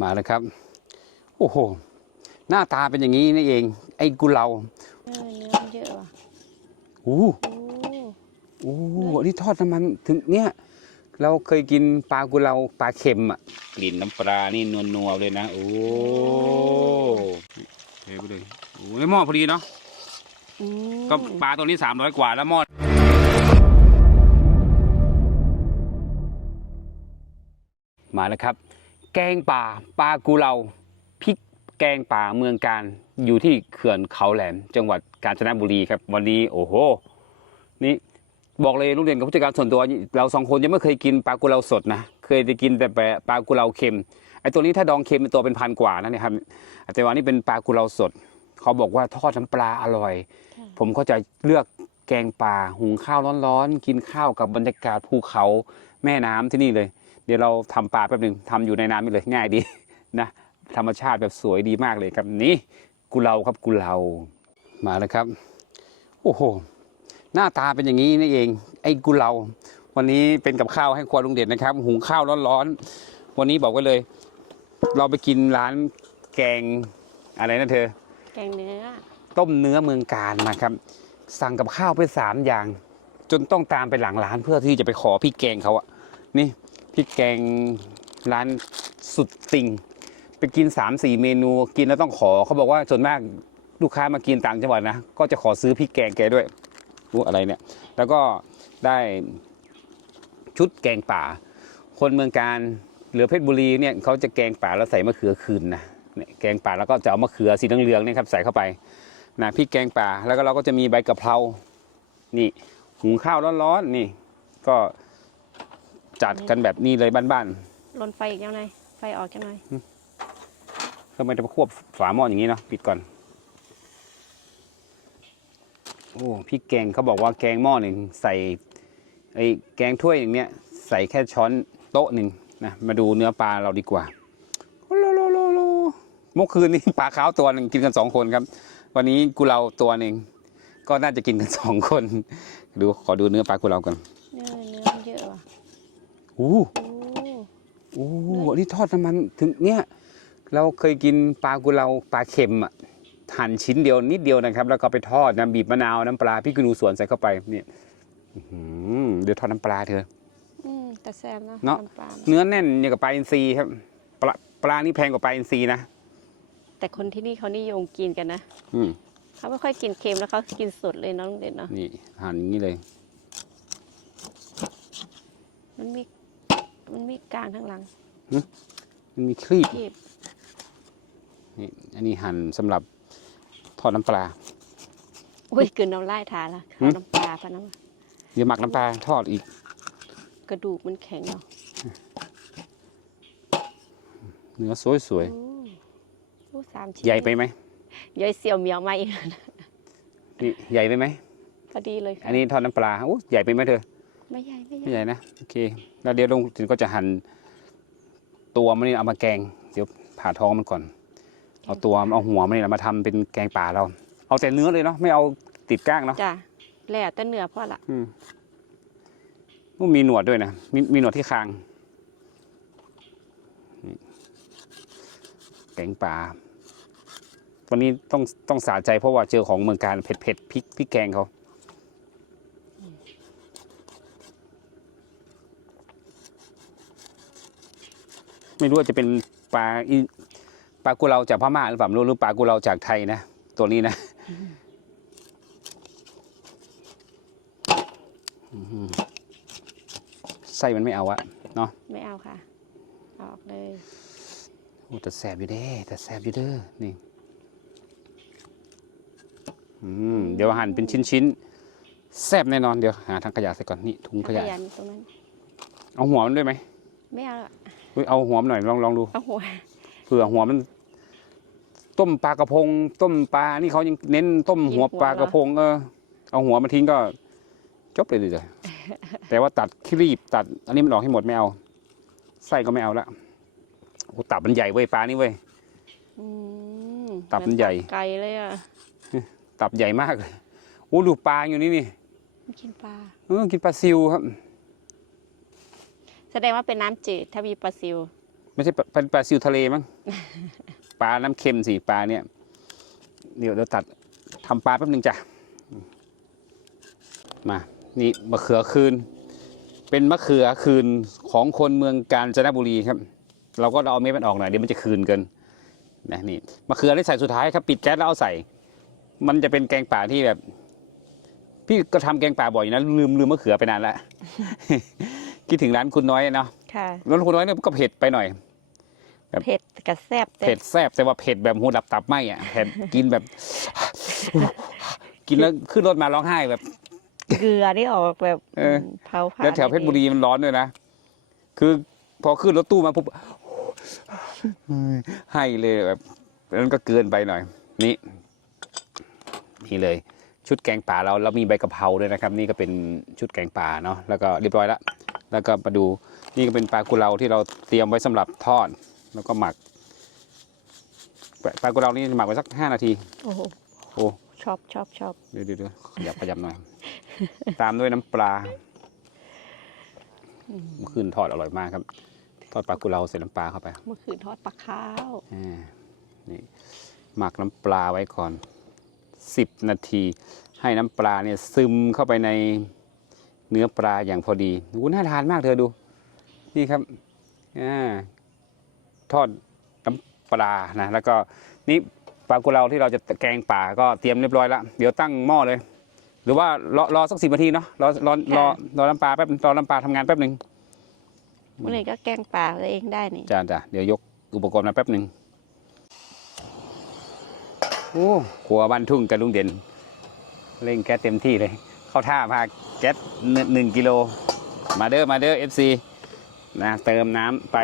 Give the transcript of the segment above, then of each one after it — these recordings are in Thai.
มาแล้วครับ โอ้โห หน้าตาเป็นอย่างนี้นี่เอง ไอ้กุเลาเออเนื้อมันเยอะว่ะโอ้โอ้โหอันนี้ทอดน้ำมันถึงเนี่ยเราเคยกินปลากุเลาปลาเค็มอะ กลิ่นน้ำปลานี่นัวๆเลยนะ โอ้เทไปเลยโอ้ยหม้อพอดีเนาะอืมก็ปลาตัวนี้สามร้อยกว่าแล้วหม้อมาแล้วครับ แกงป่าปลากุเลาพริกแกงป่าเมืองการอยู่ที่เขื่อนเขาแหลม จังหวัดกาญจนบุรีครับ วันนี้โอ้โห นี่บอกเลยลูกเรียนกับผู้จัดการส่วนตัวเราสองคนยังไม่เคยกินปลากุเลาสดนะเคยจะกินแต่ปลากุเลาเค็มไอ้ตัวนี้ถ้าดองเค็มเป็นตัวเป็นพันกว่านะเนี่ยครับแต่ว่านี่เป็นปลากุเลาสด เขาบอกว่าทอดน้ำปลาอร่อย ผมก็จะเลือกแกงป่าหุงข้าวร้อนๆกินข้าวกับบรรยากาศภูเขาแม่น้ำที่นี่เลย เดี๋ยวเราทำปลาแป๊บหนึ่งทำอยู่ในน้ำนี่เลยง่ายดีนะธรรมชาติแบบสวยดีมากเลยครับนี่กุเลาครับกุเลามาแล้วครับ โอ้โหหน้าตาเป็นอย่างนี้นี่เอง ไอ้กุเลาวันนี้เป็นกับข้าวให้ครัวลุงเด่นนะครับ หุงข้าวร้อนๆวันนี้บอกไว้เลย เราไปกินร้านแกงอะไรนะเธอ แกงเนื้อ ต้มเนื้อเมืองการนะครับ สั่งกับข้าวไปสามอย่าง จนต้องตามไปหลังร้านเพื่อที่จะไปขอพริกแกงเขาอะนี่ พริกแกงร้านสุดติ่ง ไปกิน3ามสี่เมนูกินแล้วต้องขอเขาบอกว่าส่วนมากลูกค้ามากินต่างจังหวัดนะ ก็จะขอซื้อพริกแกงแกด้วยรู้อะไรเนี่ย แล้วก็ได้ชุดแกงป่า คนเมืองการเหลือเพชรบุรีเนี่ยเขาจะแกงป่าแล้วใส่มะเขือคืนนะแกงป่าแล้วก็จะเอามะเขือสีเหลืองๆเนี่ยครับใส่เข้าไปนะพริกแกงป่าแล้วก็เราก็จะมีใบกะเพรานี่หุงข้าวร้อนๆนี่ ก็ จัดกันแบบนี้เลยบ้านลนไฟอีกยังไงไฟออกยังไงๆทำไมจะมาควบฝาหม้ออย่างนี้เนาะปิดก่อน โอ้พริกแกงเขาบอกว่าแกงหม้อหนึ่งใส่ไอ้แกงถ้วยอย่างเนี้ยใส่แค่ช้อนโต๊ะหนึ่งนะมาดูเนื้อปลาเราดีกว่าโอ้โลโลโลโลเมื่อคืนนี้ปลาขาวตัวหนึ่งกินกันสองคนครับ วันนี้กุเราตัวหนึ่งก็น่าจะกินกันสองคนดูขอดูเนื้อปลากุเราก่อนเนื้อเนื้อมันเยอะว่ะ โอ้โอ้โหอันนี้ทอดน้ำมันถึงเนี่ยเราเคยกินปลากุเราปลาเค็มอะหั่นชิ้นเดียวนิดเดียวนะครับ แล้วก็ไปทอดน้ำบีบมะนาวน้ำปลาพี่กุนูสวนใส่เข้าไปเนี่ยอื้อหือเดี๋ยวทอดน้ำปลาเธออืมแต่แซ่บเนาะเนาะำปลาเนื้อแน่นอย่างกับปลาอินทรีครับปลาปลานี่แพงกว่าปลาอินทรีนะแต่คนที่นี่เขานิยมกินกันนะอืมเขาไม่ค่อยกินเค็มแล้วเขากินสดเลยเน้องเด่นเนาะนี่หั่นอย่างนี้เลย มันมี มันมีกลางทั้งหลังมันมีครีบทีบนี่อันนี้หั่นสำหรับทอดน้ำปลาอุ้ยกลืนน้ำลายทาละหืเขามน้ำปลาพะน้เดี๋ยวหมักน้ำปลาทอดอีกำกระดูกมันแข็งเนาะเนื้อสวยโอ้โอ้สามชิ้นๆใหญ่ไปไหมใหญ่เสี่ยวเหมียวไหมนี่ใหญ่ไปไหมพอดีเลยค่ะอันนี้ทอดน้ำปลาโอ้ใหญ่ไปไหมเธอ ไม่ใหญ่ไม่ไม่ใหใหญ่ญ่นะโอเคแล้วเดี๋ยวลงถึงก็จะหั่นตัวมันนี่เอามาแกงเดี๋ยวผ่าท้องมันก่อน เอาตัวเอาหัวมันนี่มาทำเป็นแกงป่าเรา เอาแต่เนื้อเลยเนาะไม่เอาติดก้างเนาะจ้ะแล้วแต่เนื้อพ่อละอืมอู้มีหนวดด้วยนะมีมีหนวดที่คางนี่แกงป่าวันนี้ต้องต้องสาใจเพราะว่าเจอของเมืองการเผ็ดเผ็ดพริกพริกแกงเขา ไม่รู้ว่าจะเป็นปลาอีปลากุเลาจากพม่าหรือเปล่าไม่รู้หรือปลากุเลาจากไทยนะ ตัวนี้นะอื้อหือไส้มันไม่เอาอะเนาะไม่เอาค่ะเอาออกเลยโอ้แต่แสบอยู่เด้แต่แสบอยู่เด้อนี่อืมเดี๋ยวหั่นเป็นชิ้นๆแซ่บแน่นอนเดี๋ยวหาทางขยะใส่ก่อนนี่ถุงขขยะยันตรงนั้นเอาหัวมันด้วยไหมไม่เอา ละเฮ้ยเอาหัวมันหน่อยลองลองดูเอาหัวเผื่อหัวมัน ต้มปลากระพง ต้มปลา นี่เขายังเน้นต้มหัวปลากระพงเออเอาหัวมาทิ้งก็ จบเลยดิจ้ะแต่ว่าตัดครีบตัด อันนี้มันออกให้หมดไม่เอาไส้ก็ไม่เอาละโอ้ตับมันใหญ่เว้ยปลานี่เว้ยอืมตับมันใหญ่ ไก่เลยอะตับใหญ่มากเลยโอ้ดูปลาอยู่นี่นี่มันกินปลาเออกินปลาซิวครับ แสดงว่าเป็นน้ำจืดถ้ามีปลาซิวไม่ไม่ใช่ปลาเป็นปลาซิวทะเลมั้ง ปลาน้ำเค็มสิปลาเนี่ย เดี๋ยวเราตัดทำปลาแป๊บหนึงจ้ะ มา นี่มะเขือคืน เป็นมะเขือคืนของคนเมืองกาญจนบุรีครับ เราก็เอาเม็ดมันออกหน่อยเดี๋ยวมันจะคืนเกินนะนี่มะเขือได้ใส่สุดท้ายครับปิดแก๊สแล้วเอาใส่ มันจะเป็นแกงป่าที่แบบ พี่ก็ทำแกงป่าบ่อยอยู่นะลืมลืมมะเขือไปนานละ คิดถึงร้านคุณน้อยเนาะค่ะร้านคุณน้อยเนี่ยก็เผ็ดไปหน่อยเผ็ดกับแซ่บเผ็ดแซ่บแต่ว่าเผ็ดแบบหูดับตับไหมอะเผ็ดกินแบบ กินแล้วขึ้นรถมาร้องไห้แบบเกลือที่ออกแบบเออเผาผ่านแล้วแถวเพชรบุรีมันร้อนด้วยนะคือพอขึ้นรถตู้มาปุ๊บให้เลยแบบนั้นก็เกินไปหน่อย นี่นี่เลย ชุดแกงป่าเราเรามีใบกะเพราด้วยนะครับ นี่ก็เป็นชุดแกงป่าเนาะแล้วก็เรียบร้อยแล้ว แล้วก็มาดูนี่ก็เป็นปลากุเลาที่เราเตรียมไว้สำหรับทอดแล้วก็หมักปลาปลากุเลานี่หมักไว้สักห้านาที โอ้โหโอ้ชอบชอบชอบเดี๋ยวเดี๋ยวเดี๋ยวขยับขยับหน่อย ตามด้วยน้ำปลาเมื่อคืนทอดอร่อยมากครับ ทอดปลากุเลาใส่น้ำปลาเข้าไป เมื่อคืนทอดปลาข้าวอ่านี่หมักน้ำปลาไว้ก่อนสิบนาที ให้น้ำปลาเนี่ยซึมเข้าไปใน เนื้อปลาอย่างพอดีอู้น่าทานมากเธอดู นี่ครับอ่าทอดน้ำปลานะแล้วก็นี่ปลากุเลาที่เราจะแกงป่าก็เตรียมเรียบร้อยแล้วเดี๋ยวตั้งหม้อเลย หรือว่ารอรอสักสิบนาทีเนาะรอรอรอรอน้ำปลาแป๊บรอน้ำปลาทำงานแป๊บหนึ่งเมื่อไหร่ก็แกงปลาตัวเองได้นี่จ้าจ้าเดี๋ยวยกอุปกรณ์มาแป๊บหนึ่งโอ้ขัวบ้านทุ่งกับลุงเด่นเร่งแก๊สเต็มที่เลย เข้าท่าพาแก๊สหนึ่งหนึ่งกิโลมาเด้อมาเด้อเอฟซีนะเติมน้ำไป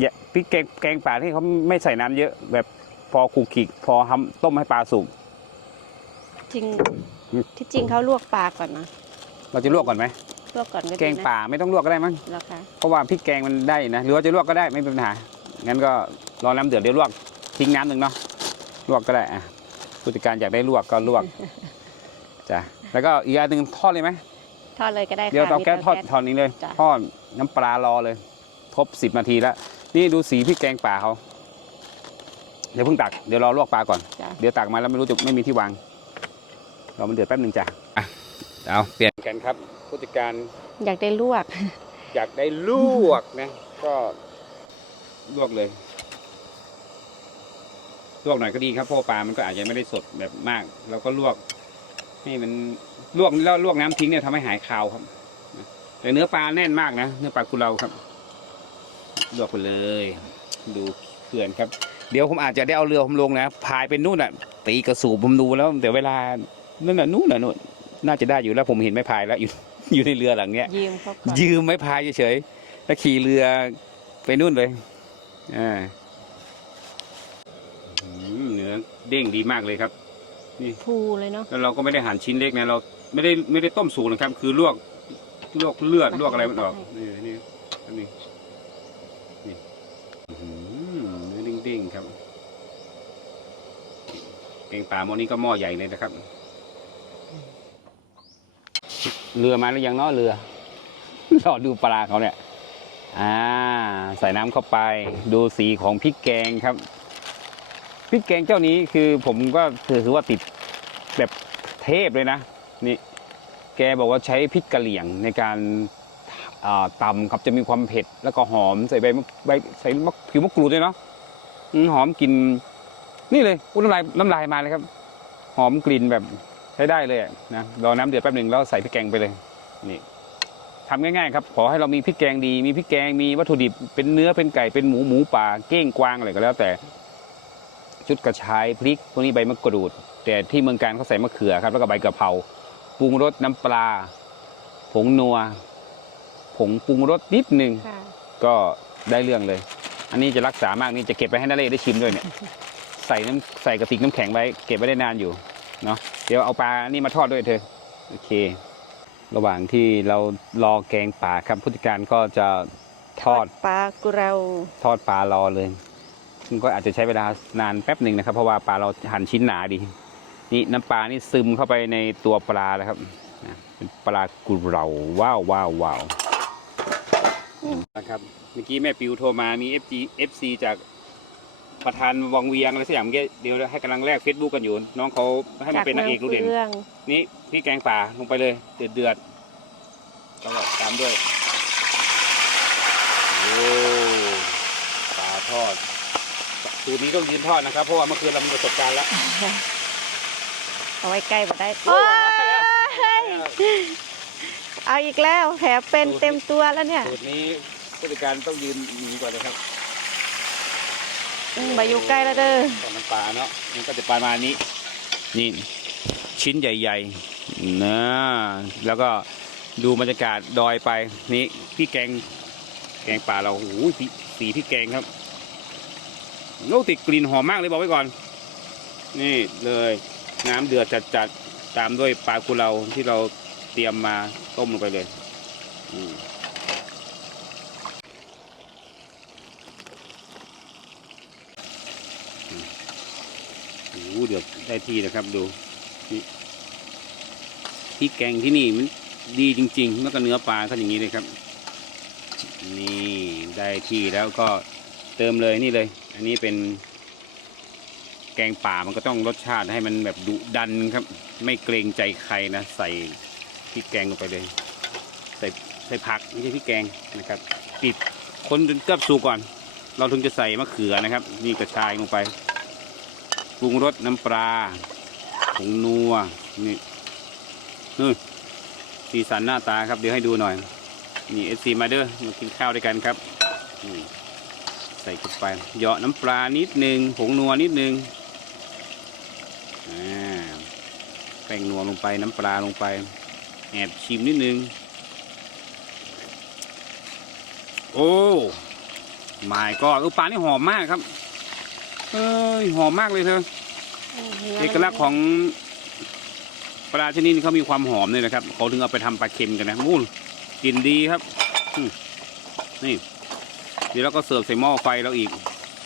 อย่าพริกแกงแกงป่าที่เขาไม่ใส่น้ำเยอะ แบบพอขูกขีกพอทำต้มให้ปลาสุกจริงอืมที่จริงเขาลวกปลาก่อนนะเราจะลวกก่อนไหมลวกก่อนก็แกดีงนะป่าไม่ต้องลวกก็ได้มั้งแล้วค่ะเพราะว่าพริกแกงมันได้นะหรือว่าจะลวกก็ได้ไม่เป็นปัญหางั้นก็รอน้ำเดือดเดี๋ยวลวกทิ้งน้ำหนึ่งเนาะลวกก็ได้อะผู้จัดการอยากได้ลวกก็ลวกจ้ะ แล้วก็อีกอันหนึ่งทอดเลยไหมทอดเลยก็ได้ค่ะเดี๋ยวเตามีแก๊สทอดทอดนี้เลยจ้ะทอดน้ำปลารอเลยครบสิบนาทีแล้ว นี่ดูสีพริกแกงป่าเขาเดี๋ยวเพิ่งตักเดี๋ยวรอลวกปลาก่อนจ้ะเดี๋ยวตักมาแล้วไม่รู้จะไม่มีที่วางรอมันเดือดแป๊บหนึ่งจ้ะอะเอาเปลี่ยนกันครับ ผู้จัดการอยากได้ลวก อยากได้ลวกนะ ก็ลวกเลยลวกหน่อยก็ดีครับเพราะว่าปลามันก็อาจจะไม่ได้สดแบบมากเราก็ลวก ให้มันลวกแล้วลวกน้ำทิ้งเนี่ยทำให้หายคาวครับนะแต่เนื้อปลาแน่นมากนะเนื้อปลากุเลาครับลวกไปเลย ดูเขื่อนครับ เดี๋ยวผมอาจจะได้เอาเรือผมลงนะพายเป็นนู่นอะ ตีกระสูบผมดูแล้วเดี๋ยวเวลานั่นน่ะนู่นน่ะนู่นน่าจะได้อยู่แล้วผมเห็นไม่พายแล้วอยู่อยู่ในเรือหลังเนี้ยยืมเขาก่อนยืมไม้พายเฉยๆแล้วขี่เรือไปนู่นเลยอ่าอืมเนื้อเด้งดีมากเลยครับ พูเลยเนาะแล้วเราก็ไม่ได้หั่นชิ้นเล็กนะเราไม่ได้ไม่ได้ต้มสูงนะครับ คือลวกลวกเลือดลวกอะไรมันออกนี่นี่อันนี้นี่อื้อหือเนื้อเด้งๆครับแกงป่าหม้อนี้ก็หม้อใหญ่เลยนะครับ เรือมาหรือยังเนาะเรือรอดูปลาเขาเนี่ย อ่า ใส่น้ำเข้าไป ดูสีของพริกแกงครับ พริกแกงเจ้านี้คือผมก็ถือว่าติดแบบเทพเลยนะนี่แกบอกว่าใช้พริกกะเหรี่ยงในการตำครับจะมีความเผ็ด แล้วก็หอมใส่ใบมะใบใส่มะผิวมะกรูดด้วยเนาะหอมกลิ่นนี่เลยอุ้น้ำลายน้ำลายมาเลยครับ หอมกลิ่นแบบใช้ได้เลยนะรอน้ำเดือดแป๊บหนึ่งแล้วใส่พริกแกงไปเลยนี่ทำง่ายๆครับขอให้เรามีพริกแกงดี มีพริกแกงมีวัตถุดิบเป็นเนื้อเป็นไก่เป็นหมูหมูป่าเก้งกวางอะไรก็แล้วแต่ ชุดกระชายพริกพวกนี้ใบมะกรูด แต่ที่เมืองการเขาใส่มะเขือครับแล้วก็ใบกะเพราปรุงรสน้ำปลา ผงนัว ผงปรุงรสนิดหนึ่งค่ะก็ได้เรื่องเลย อันนี้จะรักษามากนี่จะเก็บไปให้นาเล่ได้ชิมด้วยเนี่ยใส่น้ำใส่กระติกน้ำแข็งไว้เก็บไว้ได้นานอยู่เนาะเดี๋ยวเอาปลานี่มาทอดด้วยเธอโอเค ระหว่างที่เรารอแกงป่าครับผู้จัดการก็จะทอดปลากุเราทอดปลารอเลย มันก็อาจจะใช้เวลานานแป๊บหนึ่งนะครับ เพราะว่าปลาเราหั่นชิ้นหนาดี นี่น้ำปลานี่ซึมเข้าไปในตัวปลาแล้วครับนะเป็นปลากุเราว้าวว้าวว้าวนะครับนะครับเมื่อกี้แม่ปิวโทรมามี FG FC จากประธานวังเวียงอะไรสักอย่างเมื่อกี้เดี๋ยวให้กำลังแลกเฟซบุ๊กกันอยู่ น้องเขาให้มาเป็นนางเอกรู้เด่นเรื่องนี่พี่แกงป่าลงไปเลยเดือดเดือดๆแล้วก็ตามด้วยโอ้ปลาทอด สูตรนี้ต้องยืนทอดนะครับ เพราะว่าเมื่อคืนเรามีประสบการณ์แล้วเอาไว้ใกล้บ่ได้โอ้ยเอาอีกแล้วแผลเป็นเต็มตัวแล้วเนี่ยสูตรนี้ผู้จัดการต้องยืนหนีก่อนเลยครับอืมมาอยู่ใกล้แล้วเด้อตอนน้ำปลาเนาะมันก็จะประมาณนี้ นี่ชิ้นใหญ่ๆนะแล้วก็ดูบรรยากาศดอยไปนี่พี่แกงแกงป่าเราโอ้โหสีสีพี่แกงครับ โลติดกลิ่นหอมมากเลยบอกไว้ก่อน นี่เลยน้ำเดือดจัดๆตามด้วยปลากุเลาที่เราเตรียมมาต้มลงไปเลยอืมโอ้โหเดือดได้ที่นะครับดูนี่พริกแกงที่นี่มันดีจริงๆแล้วก็เนื้อปลาก็อย่างนี้เลยครับ นี่ได้ที่แล้วก็เติมเลยนี่เลย อันนี้เป็น แกงป่ามันก็ต้องรสชาติให้มันแบบดุดันครับ ไม่เกรงใจใครนะ ใส่พริกแกงลงไปเลย ใส่ใส่ผักไม่ใช่พริกแกงนะครับปิดคนจนเกือบสุกก่อน เราถึงจะใส่มะเขือนะครับ นี่กระชายลงไปปรุงรสน้ำปลาผงนัวนี่นู่นสีสันหน้าตาครับเดี๋ยวให้ดูหน่อย นี่เอซีมาเด้อมากินข้าวด้วยกันครับนี่ ใส่เข้าไปเหยาะน้ำปลานิดหนึ่งผงนัวนิดหนึ่งแป้งนัวลงไปน้ำปลาลงไป แอบชิมนิดนึง โอ้หมายก็เออปลานี่หอมมากครับเอ้ยหอมมากเลยเธอเอกลักษณ์ของปลาชนิดนี้เขามีความหอมเลยนะครับเขาถึงเอาไปทำปลาเค็มกันนะมูนกลิ่นดีครับนี่ เดี๋ยวเราก็เสิร์ฟใส่หม้อไฟเราอีก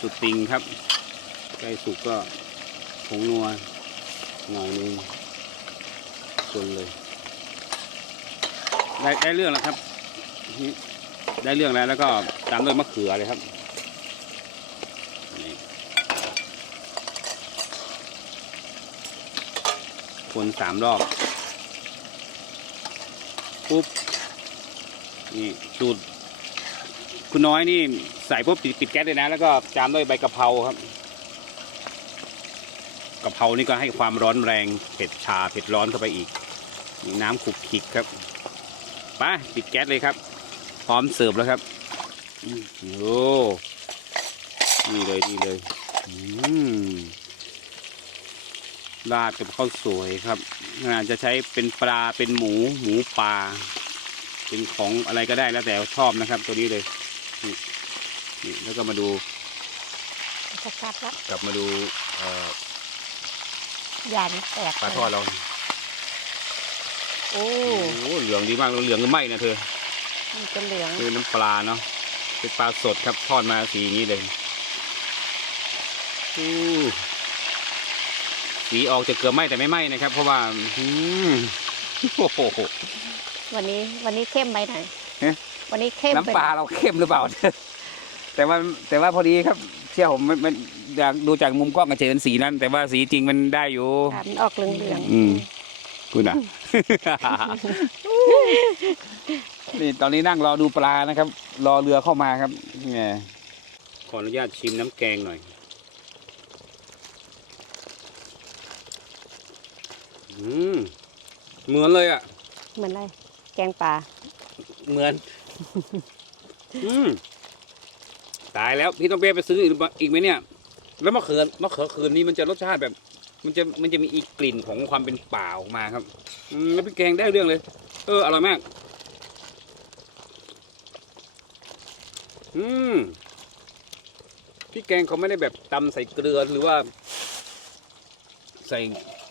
สุดติงครับใกล้สุกก็ผงนัวหน่อยนึงคนเลย ได้ได้เรื่องแล้วครับ ได้เรื่องแล้วแล้วก็ตามด้วยมะเขือเลยครับคนสามรอบ ปุ๊บ นี่สูตร คุณน้อยนี่ใส่ปุ๊บปิดปิดแก๊สเลยนะ แล้วก็ตามด้วยใบกะเพราครับกะเพรานี่ก็ให้ความร้อนแรงเผ็ดชาเผ็ดร้อนเข้าไปอีกนี่น้ำขุกขิกครับไปปิดแก๊สเลยครับ พร้อมเสิร์ฟแล้วครับโอ้นี่เลยนี่เลยอืมราดกับข้าวสวยครับอาจจะใช้เป็นปลาเป็นหมูหมูปลาเป็นของอะไรก็ได้แล้วแต่ชอบนะครับ ตัวนี้เลย นี่นี่แล้วก็มาดูจะกัดละกลับมาดูเอ่อยานแตกปลาทอดเราโอ้โอ้โหเหลืองดีมากเหลืองก็ไหมนะเธอมันจะเหลืองคือน้ำปลาเนาะเป็นปลาสดครับทอดมาสีอย่างนี้เลยอู้สีออกจะเกือบไหมแต่ไม่ไหมนะครับ เพราะว่าอืมโอ้โหวันนี้วันนี้เข้มไปไหนอยเอ๊ะ วันนี้เข้มไปน้ำปลาเราเข้มหรือเปล่า แต่ว่าแต่ว่าพอดีครับ เชื่อผมมันมันอยากดูจากมุมกล้องกระเจินสีนั้น แต่ว่าสีจริงมันได้อยู่ค่ะมันออกเหลืองเหลืองๆอืมคุณอะ นี่ตอนนี้นั่งรอดูปลานะครับ รอเรือเข้ามาครับแหมขออนุญาตชิมน้ำแกงหน่อยอืมเหมือนเลยอะ เหมือนอะไรแกงปลาเหมือน อืมตายแล้วพี่ต้องเป้ไปซื้ออีกอีกไหมเนี่ย แล้วมะเขือมะเขือคืนนี้มันจะรสชาติแบบ มันจะมันจะมีอีกกลิ่นของความเป็นป่าออกมาครับอืมแล้วพี่แกงได้เรื่องเลย เอออร่อยมาก อืมพี่แกงเขาไม่ได้แบบตำใส่เกลือหรือว่า ใส่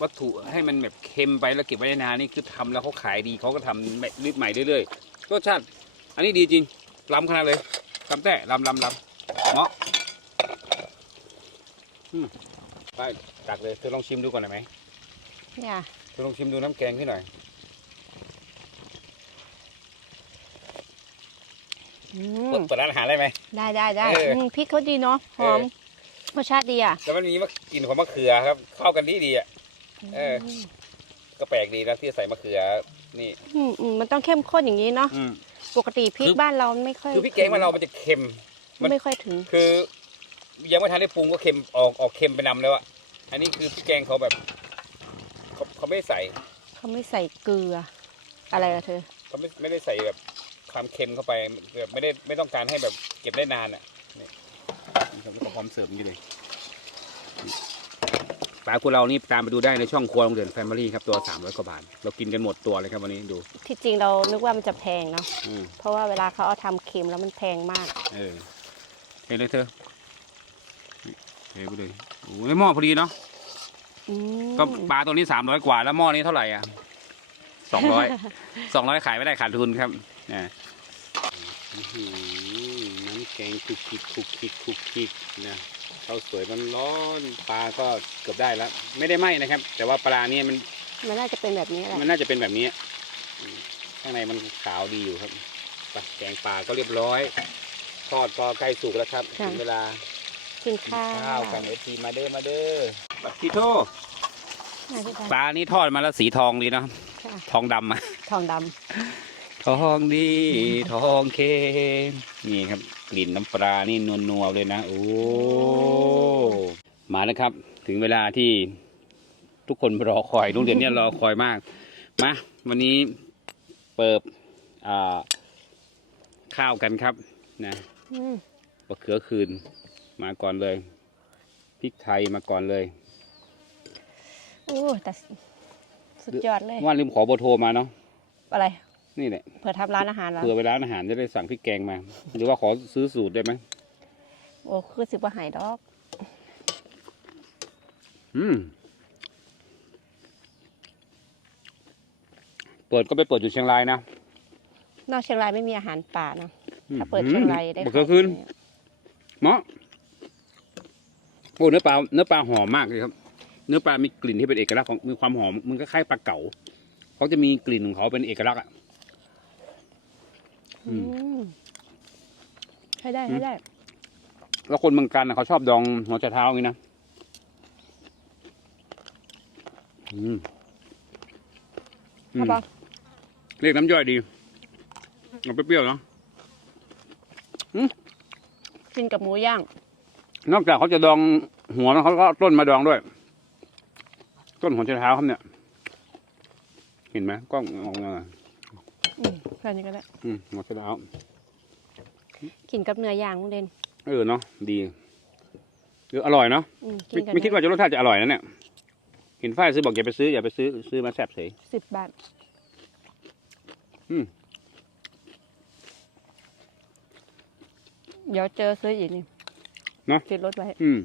วัตถุให้มันแบบเค็มไปแล้วเก็บไว้ได้นานนี่คือทำแล้วเขาขายดีเขาก็ทำแบบใหม่เรื่อยๆรสชาติ อันนี้ดีจริงล้ำขนาดเลยล้ำแต่ล้ำล้ำล้ำเหมาะอืมไปตักเลยเธอลองชิมดูก่อนหน่อยไหมเนี่ยเธอลองชิมดูน้ำแกงพี่หน่อยอืเปิดมเปิดร้านอาหารได้ไหม ได้ได้ได้เอออื มพริกเขาดีเนาะหอมเอรสชาติดีอะแล้วมันมีมะกลิ่นของมะเขือครับ เข้ากันดีดีๆอะ เออก็แปลกดีนะที่ใส่มะเขือนี่มอืมมันต้องเข้มข้นอย่างนี้เนาะอืม ปกติพริกคือ บ้านเราไม่ค่อยคือพริกแกงมานเรามันจะเค็ม มัน ไม่ค่อยถึง คือ ยังไม่ทันได้ปรุงก็เค็มออกออกเค็มไปนำแล้วอะอันนี้คือพริกแกงเขาแบบเขาเขาไม่ได้ใส่เขาไม่ใส่เกลือ อะไรอะเธอ เขาไม่ไม่ได้ใส่แบบความเค็มเข้าไปแบบไม่ได้ไม่ต้องการให้แบบเก็บได้นานอะนี่นี่ผมก็พร้อมเสิร์ฟอย่างนี้เลย ปลาคูเรานี่ตามไปดูได้ในช่องครัวโรงเรียนแฟมิลี่ครับตัว300กว่าบาทเรากินกันหมดตัวเลยครับวันนี้ดูที่จริงเรานึกว่ามันจะแพงเนาะอืมเพราะว่าเวลาเขาเอาทำเค็มแล้วมันแพงมากเออเห็นเลยเธอเทไปเลยโอ้ยหม้อพอดีเนาะอืมก็ปลาตัวนี้300กว่าแล้วหม้อนี้เท่าไหร่อะ200 200ขายไม่ได้ขาดทุนครับนะอื้อหือน้ำแกงคุกคิกคุกคิกคุกคิกนะ ข้าวสวยมันร้อนปลาก็เกือบได้แล้ว ไม่ได้ไหมนะครับ แต่ว่าปลาเนี่ยมัน มันน่าจะเป็นแบบนี้แหละมันน่าจะเป็นแบบนี้อืมข้างในมันขาวดีอยู่ครับไปแกงปลาก็เรียบร้อย ทอดพอใกล้สุกแล้วครับถึงเวลากินข้าวข้าวกันเอทีมาเด้อมาเด้อบักทีโทน่าจะได้ปลานี่ทอดมาแล้วสีทองดีเนาะค่ะทองดำอะทองดทองดี ทองเค็มนี่ครับก ลิ่นน้ำปลานี่นัวๆเลยนะ โอ้ มาแล้วครับ ถึงเวลาที่ทุกคนรอคอยโรงเรียนเนี่ยรอคอยมาก มา วันนี้เปิบอ่าข้าวกันครับนะำอืมมะเขือคืนมาก่อนเลยพริกไทยมาก่อนเลยโอ้แต่สุดยอดเลยว่าลืมขอเบอร์โทรมาเนาะอะไร นี่แหละเผื่อทำร้านอาหารแล้วเผื่อไปร้านอาหารจะได้สั่งพริกแกงมา หรือว่าขอซื้อสูตรได้ไหมโอ้คือสิบว่าหายดอก อืม เปิดก็ไปเปิดอยู่เชียงรายนะ นอกเชียงรายไม่มีอาหารป่าเนอะอืมถ้าเปิดเชียงรายได้มะเขือคืนเหมาะโอ้เนื้อปลาเนื้อปลาหอมมากเลยครับ เนื้อปลามีกลิ่นที่เป็นเอกลักษณ์ของมีความหอมมันก็คล้ายปลาเก๋าเขาจะมีกลิ่นของเขาเป็นเอกลักษณ์อะ อือืมมใช้ได้ใช้ได้ แล้วคนเมืองการน่ะเขาชอบดองหัวใจเท้าอย่างนี้นะอืมอืครับมปะ เรียกน้ำย่อยดีเอาเปรี้ยวๆเนาะกินกับหมูย่าง นอกจากเขาจะดองหัวแล้วเขาก็เอาต้นมาดองด้วย ต้นหัวใจเท้าครับเนี่ย เห็นไหมกล้องออกมาอืม แค่นี้ก็ได้ อืมหัวใจเท้ากินกับเนื้อย่างลุงเด่นเออเนาะดีเอออร่อยเนาะอืมไม่กับไม่คิดว่าจะรสชาติจะอร่อยนะเนี่ยเห็นฝ้ายซื้อบอกอย่าไปซื้ออย่าไปซื้อซื้อมาแซ่บเฉย สิบบาทอืม เดี๋ยวเจอซื้ออีกนี่เนอะ ติดรถไว้อืม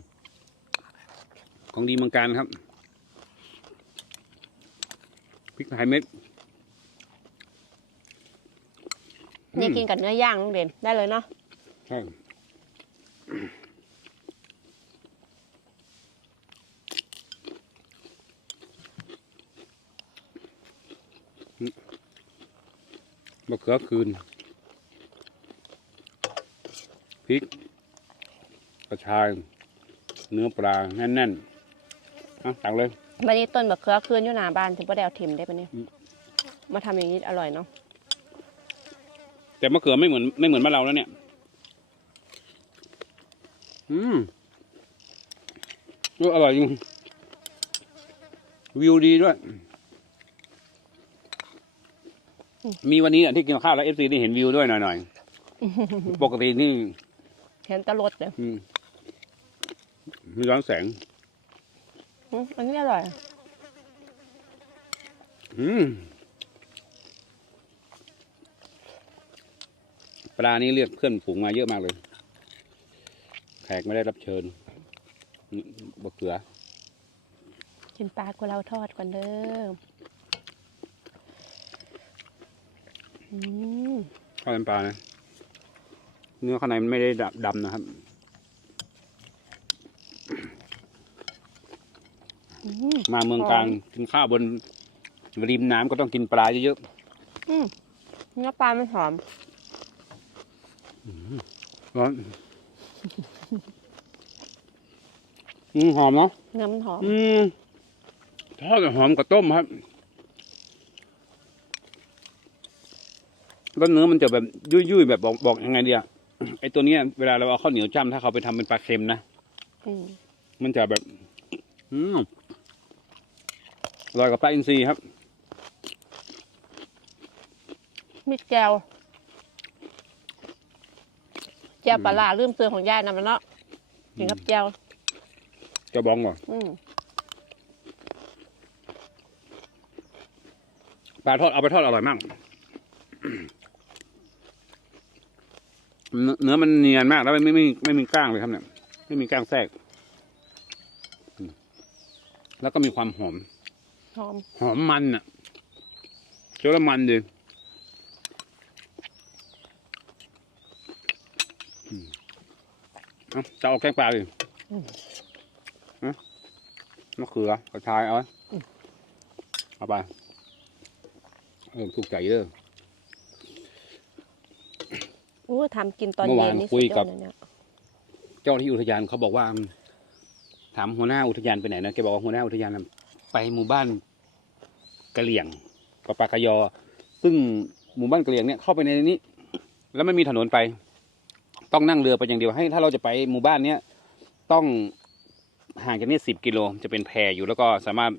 ของดีเมืองการครับพริกไทยเม็ด นี่อืมกินกับเนื้อย่างลุงเด่นได้เลยเนาะใช่อืมมะเขือคืนพริกกระชาย เนื้อปลาแน่นๆอะตักเลย วันนี้ต้นมะเขือคืนอยู่หน้าบ้านถึงพ่อได้เอาถิ่มได้ปะเนี่ยอืมมาทำอย่างนี้อร่อยเนาะ แต่มะเขือไม่เหมือนไม่เหมือนบ้านเราแล้วเนี่ย อืมเอออร่อยจริง วิวดีด้วย มีวันนี้อะที่กินข้าวแล้วเอฟซีได้เห็นวิวด้วยหน่อยๆ ปกตินี่เห็นแตลดเลยอืมมีร้อนแสงอืมอันนี้อร่อย อืม ปลานี่เรียกเพื่อนฝูงมาเยอะมากเลย แขกไม่ได้รับเชิญนี่บะเขือกินปลากูเราทอดก่อนเด้ออืมข้าวเป็นปลานะเนื้อข้างในมันไม่ได้ดำนะครับอืมมาเมืองการกินข้าวบนริมน้ำก็ต้องกินปลาเยอะอืมเนื้อปลามันหอมๆ ร้อนอืมหอมเนาะเนื้อมันหอมอืมทอดหอมกว่าต้มครับแล้วเนื้อมันจะแบบยุ่ยๆแบบบอกบอกยังไงเดียไอตัวเนี้ยเวลาเราเอาข้าวเหนียวจ้ำถ้าเขาไปทำเป็นปลาเค็มนะอืมมันจะแบบ อืมอร่อยกับปลาอินทรีครับมีแจว แจวปลาร้าลืมเตือนของยายนะมันเนาะกินกับแจวจะบองก่อนอืมปลาทอดเอาไปทอดอร่อยมาก เนื้อเนื้อมันเนียนมากแล้วไม่ไม่ไม่ไม่มีกล้างเลยครับเนี่ย ไม่มีกล้างแทรกอืมแล้วก็มีความหอม หอม หอมมันอะเคี้ยวแล้วมันดีอืมเอา จะเอาแกงปลาดิฮะมะเขือกระชายเอาไว้เอาไปเออถูกใจเยอะอู้ทำกินตอนเมื่อเย็วานนนี่คุสุยดยกัอบดเลยเนี่ยเจ้าที่อุทยานเขาบอกว่า ถามหัวหน้าอุทยานไปไหนนะแกบอกว่าหัวหน้าอุทยานน่ะไปหมู่บ้านกะเหลี่ยงปะปากะยอ ซึ่งหมู่บ้านกะเหลี่ยงเนี่ยเข้าไปในนี้ แล้วไม่มีถนนไป ต้องนั่งเรือไปอย่างเดียวให้ถ้าเราจะไปหมู่บ้านเนี้ยต้องห่างจากนี่สิบกิโลจะเป็นแพอยู่แล้วก็สามารถ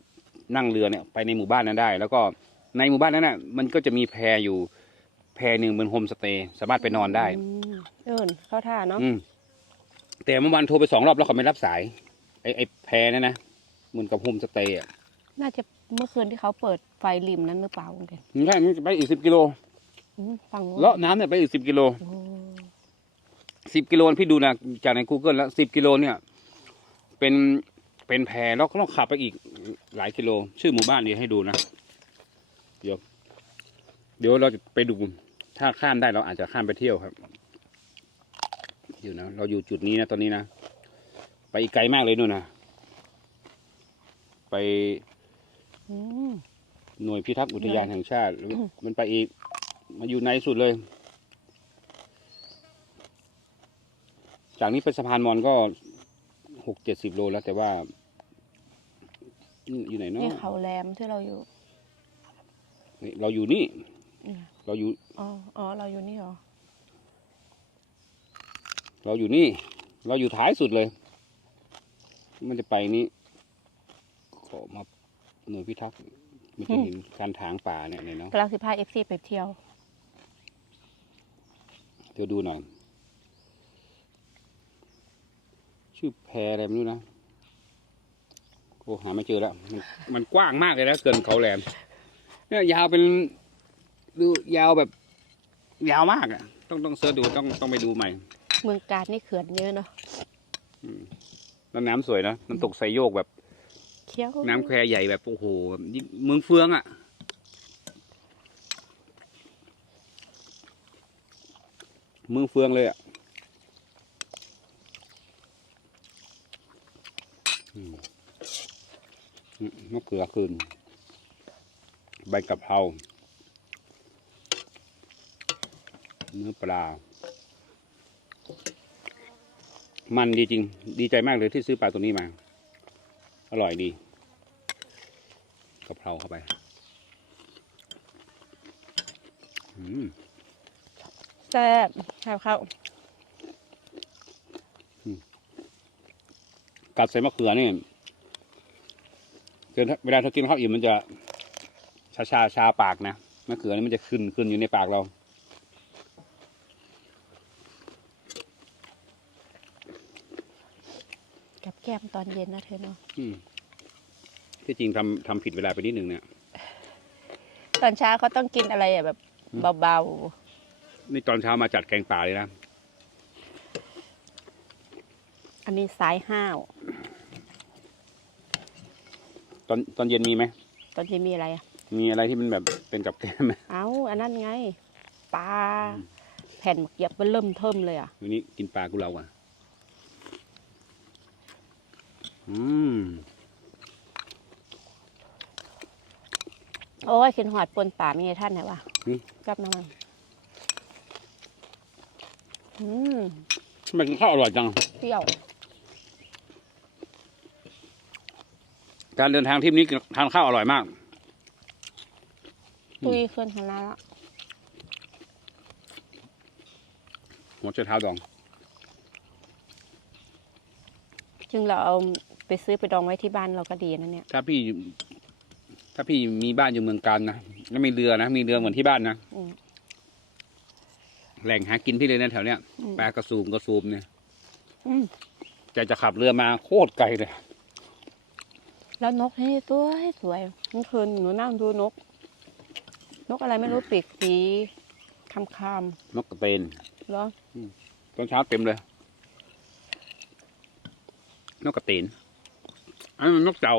นั่งเรือเนี่ยไปในหมู่บ้านนั้นได้ แล้วก็ในหมู่บ้านนั้นน่ะมันก็จะมีแพอยู่ แพหนึ่งเป็นโฮมสเตย์สามารถไปนอนได้อืมเอินเข้าท่าเนาะอืมแต่เมื่อวานโทรไปสองรอบแล้วเขาไม่รับสายไอ้ไอ้แพรนั่นนะเหมือนกับโฮมสเตย์อะน่าจะเมื่อคืนที่เขาเปิดไฟริมนั้นหรือเปล่าคุณเกศไม่ใช่มันจะไปอีกสิบกิโล อืมฟังเลาะน้ำเนี่ยไปอีกสิบกิโล โอ้ สิบกิโลพี่ดูนะจากใน Google แล้วสิบกิโลเนี่ย เป็นเป็นแพรแล้วก็ต้องขับไปอีกหลายกิโล ชื่อหมู่บ้านนี้ให้ดูนะ เดี๋ยว เดี๋ยวเราจะไปดู ถ้าข้ามได้เราอาจจะข้ามไปเที่ยวครับอยู่นะเราอยู่จุดนี้นะตอนนี้นะไปอีกไกลมากเลยนู่นนะไปอืมหน่วยพิทักษ์อุทยานแห่งชาติ มันไปอีกมาอยู่ในสุดเลย จากนี้ไปสะพานมอนก็หกเจ็ดสิบโลแล้วแต่ว่านี่อยู่ไหนเนาะนี่เขาแรมที่เราอยู่นี่เราอยู่นี่อืมเราอยู่ อ๋ออ๋อเราอยู่นี่เหรอ เราอยู่นี่ เราอยู่ท้ายสุดเลย มันจะไปนี้ขอมาหน่วยพิทักษ์มันจะเห็นการถางป่าเนี่ยเนี่ยเนาะกำลังสิพาเอฟซีไปเที่ยว เดี๋ยวดูหน่อย ชื่อแพรอะไรไม่รู้นะโอ้หาไม่เจอแล้วมันมันกว้างมากเลยนะเกินเขาแหลมเนี่ยยาวเป็นดูยาวแบบ ยาวมากอะ่ะ ต้องต้องเสิร์ชดูต้องต้องไปดูใหม่ เมืองการนี่เขื่อนเยอะเนาะแล้วน้ำสวยนะน้ำตกไซโยกแบบ เคี้ยวน้ำแควใหญ่แบบโอ้โหยิ่งเมืองเฟืองอะ่ะ เมืองเฟืองเลยอะ่ะอืมอื มมะเขือคืน ใบกะเพราเนื้อปลา มันดีจริง ดีใจมากเลยที่ซื้อปลาตัวนี้มา อร่อยดีกะเพราเข้าไปอืมแซ่บครับเข้ากัดใส่มะเขือนี่ คือถ้าเวลาเธอกินข้าวอิ่มมันจะชาชาชาปากนะมะเขือนี่มันจะขึ้นขึ้นอยู่ในปากเรากับแก้มตอนเย็นนะเธอเนาะอืมที่จริงทำทำผิดเวลาไปนิดนึงเนี่ย ตอนเช้าเขาต้องกินอะไรอะแบบเบานี่ตอนเช้ามาจัดแกงป่าเลยนะๆอันนี้สายห้าว ตอนตอนเย็นมีไหมตอนเย็นมีอะไรอะมีอะไรที่มันแบบเป็นกับแกล้มไหมเอ้าอันนั้นไงปลาแผ่นหมักเกียบมันเริ่มเทิมเลยอะวันนี้กินปลากุเราอะ อืมโอ้ยขินหอดปนป่ามีไงท่านไหนวะอืมกับน้ำมันอืมทำไมกินข้าวอร่อยจังเปรี้ยว การเดินทางทริปนี้ทานข้าวอร่อยมาก ตุยขึ้นคณะละหัวใจเท้าดอง จึงเราเอาไปซื้อไปดองไว้ที่บ้านเราก็ดีนะเนี่ย ถ้าพี่ ถ้าพี่มีบ้านอยู่เมืองการนะแล้วมีเรือนะ มีเรือเหมือนที่บ้านนะ อืม แหล่งหากินพี่เลยนะแถวเนี้ยอืม ปลากระสูมกระสูมเนี่ยอืม แกจะขับเรือมาโคตรไกลเลย แล้วนกนี่สวยสวยเมื่อคืนหนูนั่งดูนก นกอะไรไม่รู้ปีกสีคำคนกกระเตนำเหรอตอนเช้าเต็มเลย นกกระเตนอันนั้นนกเจ้า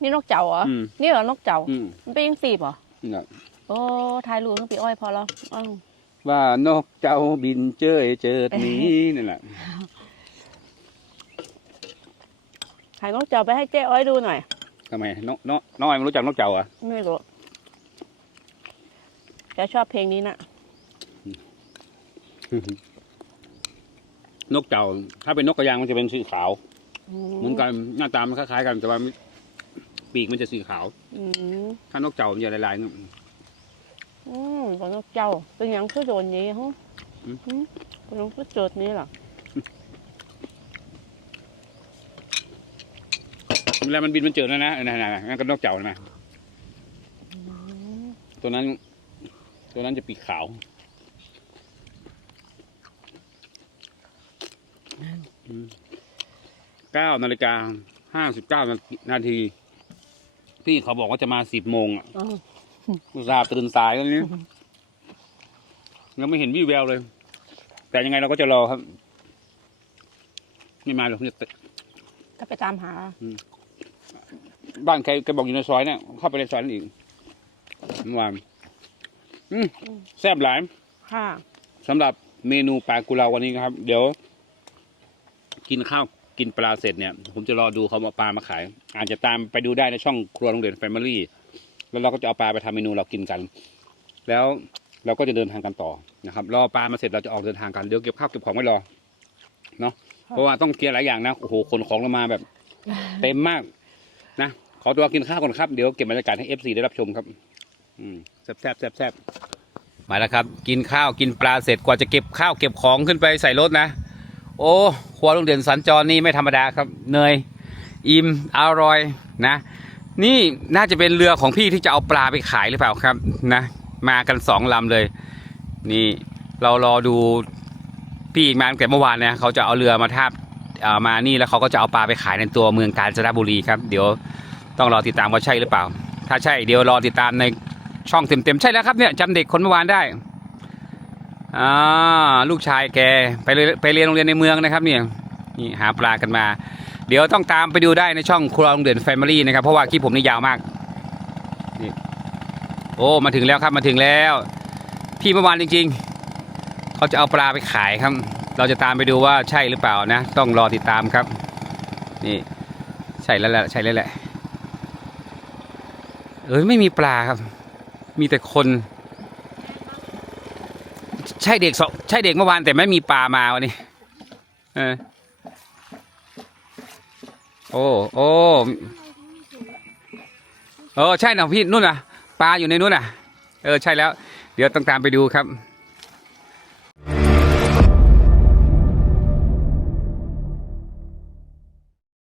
นี่นกเจ้าเหรออืมนี่เหรอนกเจ้าอืมมันเป็นยังสีบเหรอนี่น่ะโอ้ทายรูปต้องปีอ้อยพอแล้วอ้าวว่านกเจ้าบินเจยเจิดหนี้นี่แหละ ถ่ายนกเจ้าไปให้เจ๊อ้อยดูหน่อยทำไมนกนกน้อยไม่รู้จักนกเจ้าเหรอะไม่รู้แกชอบเพลงนี้นะนกเจ้า ถ้าเป็นนกกระยางมันจะเป็นสีขาวอืเหมือนกันหน้าตามันคล้ายๆกันแต่ว่าปีกมันจะสีขาว อืมถ้านกเจ้ามันจะลายๆเงี้ย อืมของนกเจ้าเป็นหยังคือโดนนี้ฮะอืม อืมเป็นหยังคือเจิดนี้เหรอ เวลามันบินมันเจอแล้วนะนั่นๆๆนั่นก็นกเจ้านะอืมตัวนั้น ตัวนั้นจะปีกขาวเก้านาฬิกาห้าสิบเก้านาที พี่เขาบอกว่าจะมาสิบโมงอะอ้าวอุตส่าห์ตื่นสายแล้วนี้ยังไม่เห็นวี่แววเลย แต่ยังไงเราก็จะรอครับ ไม่มาหรอกเนี่ยก็ไปตามหา บ้านใครแกบอกอยู่ในซอยเนี่ยเข้าไปในซอยนั่นอีกเมื่อวานอืมแซ่บหลายค่ะสำหรับเมนูปลากุเลาวันนี้นะครับ เดี๋ยว กินข้าวกินปลาเสร็จเนี่ย ผมจะรอดูเขาเอาปลามาขาย อาจจะตามไปดูได้ในช่องครัวโรงเรียนแฟมิลี่แล้วเราก็จะเอาปลาไปทำเมนูเรากินกัน แล้วเราก็จะเดินทางกันต่อนะครับ รอปลามาเสร็จเราจะออกเดินทางกันเดี๋ยวเก็บข้าวเก็บของไว้รอเนาะเพราะว่าต้องเคลียร์หลายอย่างนะโอ้โหขนของเรามาแบบ เต็มมากนะข อตัวกินข้าวก่อนครับ เดี๋ยวเก็บบรรยากาศให้เอฟซีได้รับชมครับ อืมแซ่บแซ่บแซ่บแซ่บมาแล้วครับ กินข้าวกินปลาเสร็จกว่าจะเก็บข้าวเก็บของขึ้นไปใส่รถนะ โอ้ครัวโรงเรียนสัญจรนี่ไม่ธรรมดาครับเนยอิ่มอร่อยนะ นี่น่าจะเป็นเรือของพี่ที่จะเอาปลาไปขายหรือเปล่าครับนะ มากันสองลำเลย นี่เรารอดูพี่อีกมาตั้งแต่เมื่อวานนี่ยเขาจะเอาเรือมาทาบเอ่อมานี่แล้วเขาก็จะเอาปลาไปขายในตัวเมืองกาญจนบุรีครับ เดี๋ยว ต้องรอติดตามว่าใช่หรือเปล่า ถ้าใช่เดี๋ยวรอติดตามในช่องเต็มๆใช่แล้วครับเนี่ยจำเด็กคนเมื่อวานได้อ่าลูกชายแกไปเรียนไปเรียนโรงเรียนในเมืองนะครับเนี่ยนี่หาปลากันมา เดี๋ยวต้องตามไปดูได้ในช่องครัวโรงเรียนแฟมิลี่นะครับเพราะว่าคลิปผมนี่ยาวมากนี่โอ้มาถึงแล้วครับมาถึงแล้วพี่เมื่อวานจริง ๆ เขาจะเอาปลาไปขายครับ เราจะตามไปดูว่าใช่หรือเปล่านะ ต้องรอติดตามครับ นี่ใช่แล้วแหละใช่แล้วแหละ เอ้ยไม่มีปลาครับ มีแต่คน ใช่เด็กสองใช่เด็กเมื่อวานแต่ไม่มีปลามาวันนี้เออโอ้โอ้เออใช่นะพี่นู่นน่ะ ปลาอยู่ในนู่นน่ะ เออใช่แล้ว เดี๋ยวต้องตามไปดูครับ